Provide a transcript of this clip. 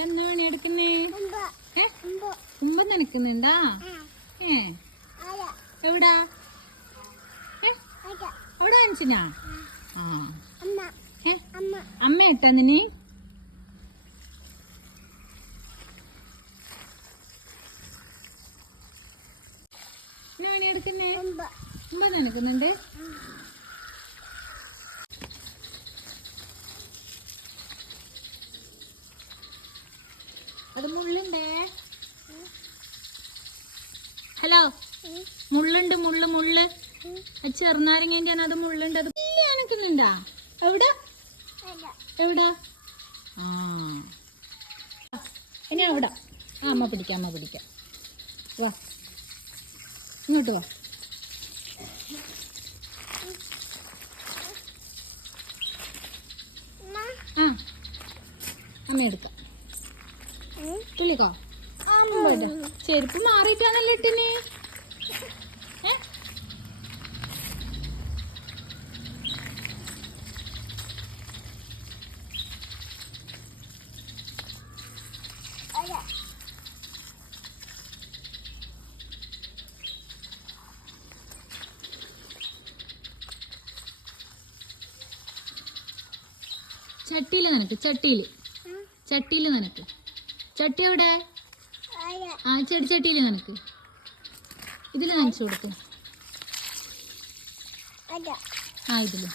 എന്നാണ് എടുക്കുന്നേ? ഉമ്പ നനക്കുന്നുണ്ടാ? എവിടാ? അവിടെ കാണിച്ചിനാ? ആ അമ്മ ഇട്ടാ നിന്നെ? എന്നാണ് എടുക്കുന്നേ? ഉമ്പ നനക്കുന്നുണ്ട്. അത് മുള്ളുണ്ടേ. ഹലോ, മുള്ളുണ്ട്, മുള്ള് ചെറുനാരങ്ങേന്റെ അത് മുള്ളുണ്ട്. അത് അനക്കുന്നുണ്ടാ? എവിടാ എവിടാ? ആ ഇനി അവിടെ. അമ്മ പിടിക്കാം വാ, ഇങ്ങോട്ട് വാ. ആ അമ്മ എടുക്കാം. തുള്ളിക്കോ. അമ്പട ചെരുപ്പ് മാറിയിട്ടാണല്ലോ ഇട്ടിന്. ചട്ടിയില് നനക്ക്, ചട്ടിയില് നനക്ക്. ചട്ടി എവിടെ? ആ ചെടിച്ചട്ടിയില് നനക്ക്. ഇതില് നനച്ചു കൊടുക്കും. ആ ഇതില്